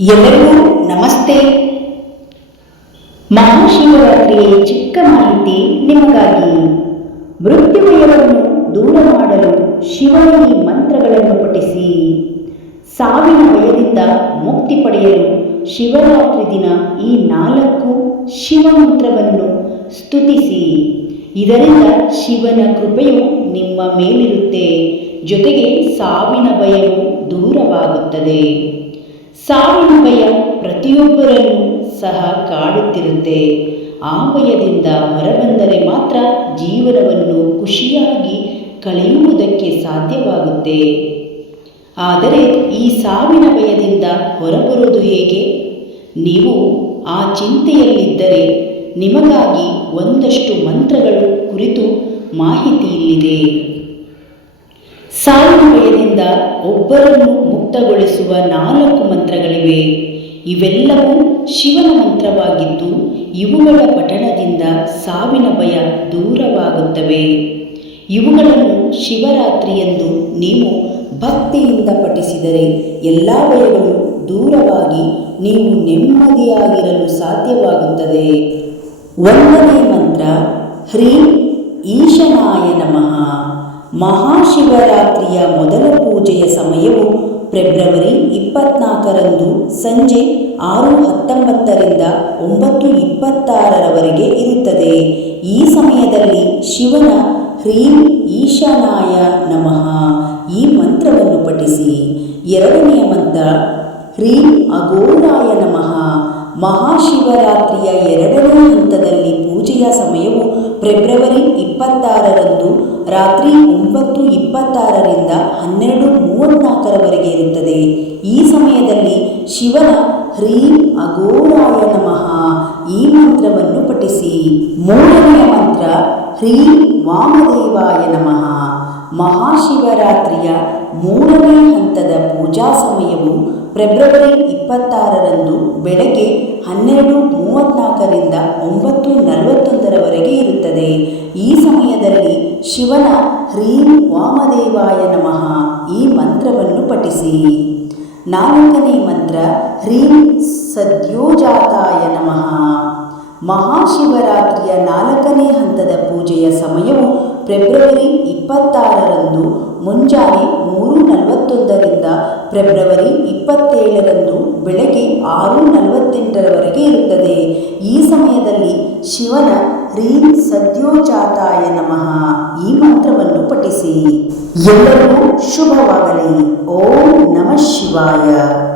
ಎಲ್ಲರಿಗೂ ನಮಸ್ತೆ. ಮಹಾಶಿವರಾತ್ರಿಯ ಚಿಕ್ಕ ಮಾಹಿತಿ ನಿಮಗಾಗಿ. ಮೃತ್ಯುಮಯವನ್ನು ದೂರ ಮಾಡಲು ಶಿವನ ಮಂತ್ರಗಳನ್ನು ಪಠಿಸಿ. ಸಾವಿನ ಭಯದಿಂದ ಮುಕ್ತಿ ಪಡೆಯಲು ಶಿವರಾತ್ರಿ ದಿನ ಈ ನಾಲ್ಕು ಶಿವಮಂತ್ರವನ್ನು ಸ್ತುತಿಸಿ. ಇದರಿಂದ ಶಿವನ ಕೃಪೆಯು ನಿಮ್ಮ ಮೇಲಿರುತ್ತೆ. ಜೊತೆಗೆ ಸಾವಿನ ಭಯವು ದೂರವಾಗುತ್ತದೆ. ಸಾವಿನ ಭಯ ಪ್ರತಿಯೊಬ್ಬರನ್ನು ಸಹ ಕಾಡುತ್ತಿರುತ್ತೆ. ಆ ಭಯದಿಂದ ಹೊರಬಂದರೆ ಮಾತ್ರ ಜೀವನವನ್ನು ಖುಷಿಯಾಗಿ ಕಳೆಯುವುದಕ್ಕೆ ಸಾಧ್ಯವಾಗುತ್ತೆ. ಆದರೆ ಈ ಸಾವಿನ ಭಯದಿಂದ ಹೊರಬರುವುದು ಹೇಗೆ? ನೀವು ಆ ಚಿಂತೆಯಲ್ಲಿದ್ದರೆ ನಿಮಗಾಗಿ ಒಂದಷ್ಟು ಮಂತ್ರಗಳು ಕುರಿತು ಮಾಹಿತಿ ಇಲ್ಲಿದೆ ಸಾವಿನ ಭಯದಿಂದ ಒಬ್ಬರನ್ನು ಮುಕ್ತಗೊಳಿಸುವ ನಾಲ್ಕು ಮಂತ್ರಗಳಿವೆ. ಇವೆಲ್ಲವೂ ಶಿವನ ಮಂತ್ರವಾಗಿದ್ದು, ಇವುಗಳ ಪಠಣದಿಂದ ಸಾವಿನ ಭಯ ದೂರವಾಗುತ್ತವೆ. ಇವುಗಳನ್ನು ಶಿವರಾತ್ರಿಯಂದು ನೀವು ಭಕ್ತಿಯಿಂದ ಪಠಿಸಿದರೆ ಎಲ್ಲ ಭಯಗಳು ದೂರವಾಗಿ ನೀವು ನೆಮ್ಮದಿಯಾಗಿರಲು ಸಾಧ್ಯವಾಗುತ್ತದೆ. ಒಂದನೇ ಮಂತ್ರ, ಹ್ರೀ ಈಶನಾಯ ನಮಃ. ಮಹಾಶಿವರಾತ್ರಿಯ ಮೊದಲ ಪೂಜೆಯ ಸಮಯವು ಫೆಬ್ರವರಿ ಇಪ್ಪತ್ನಾಲ್ಕರಂದು ಸಂಜೆ ಆರು ಹತ್ತೊಂಬತ್ತರಿಂದ ಒಂಬತ್ತು ಇಪ್ಪತ್ತಾರರವರೆಗೆ ಇರುತ್ತದೆ. ಈ ಸಮಯದಲ್ಲಿ ಶಿವನ ಹ್ರೀಂ ಈಶಾನಾಯ ನಮಃ. ಈ ಮಂತ್ರವನ್ನು ಪಠಿಸಿ. ಎರಡನೆಯ ಮಂತ್ರ, ಹ್ರೀಂ ಅಗೋರಾಯ ನಮಃ. ಮಹಾಶಿವರಾತ್ರಿಯ ಎರಡನೇ ಹಂತದಲ್ಲಿ ಪೂಜೆಯ ಸಮಯವು ಫೆಬ್ರವರಿ ಇಪ್ಪತ್ತಾರರಂದು ರಾತ್ರಿ ಒಂಬತ್ತು ಇಪ್ಪತ್ತಾರರಿಂದ ಹನ್ನೆರಡು ಮೂವತ್ತ್ನಾಲ್ಕರವರೆಗೆ ಇರುತ್ತದೆ. ಈ ಸಮಯದಲ್ಲಿ ಶಿವನ ಹ್ರೀಂ ಅಘೋರಾಯ ನಮಃ ಈ ಮಂತ್ರವನ್ನು ಪಠಿಸಿ. ಮೂರನೆಯ ಮಂತ್ರ, ಹ್ರೀಂ ವಾಮದೇವಾಯ ನಮಃ. ಮಹಾಶಿವರಾತ್ರಿಯ ಮೂರನೇ ಹಂತದ ಪೂಜಾ ಸಮಯವು ಫೆಬ್ರವರಿ ಇಪ್ಪತ್ತಾರರಂದು ಬೆಳಗ್ಗೆ ಹನ್ನೆರಡು ಮೂವತ್ತ್ನಾಲ್ಕರಿಂದ ಒಂಬತ್ತು ಇರುತ್ತದೆ. ಈ ಸಮಯದಲ್ಲಿ ಶಿವನ ಹ್ರೀಂ ವಾಮದೇವಾಯ ನಮಃ ಈ ಮಂತ್ರವನ್ನು ಪಠಿಸಿ. ನಾಲ್ಕನೇ ಮಂತ್ರ, ಹ್ರೀಂ ಸದ್ಯೋಜಾತಾಯ ನಮಃ. ಮಹಾಶಿವರಾತ್ರಿಯ ನಾಲ್ಕನೇ ಹಂತದ ಪೂಜೆಯ ಸಮಯವು ಫೆಬ್ರವರಿ ಇಪ್ಪತ್ತಾರರಂದು, ಮುಂಜಾನೆ ಮೂರು ನಲವತ್ತೊಂದರಿಂದ ಫೆಬ್ರವರಿ ಇಪ್ಪತ್ತೇಳರಂದು ಬೆಳಗ್ಗೆ ಆರು ನಲವತ್ತೆಂಟರವರೆಗೆ ಇರುತ್ತದೆ. ಈ ಸಮಯದಲ್ಲಿ ಶಿವನ ಹ್ರೀಂ ಸದ್ಯೋಜಾತಾಯ ನಮಃ. ಈ ಮಂತ್ರವನ್ನು ಪಠಿಸಿ. ಎಲ್ಲರೂ ಶುಭವಾಗಲಿ. ಓಂ ನಮಃ ಶಿವಾಯ.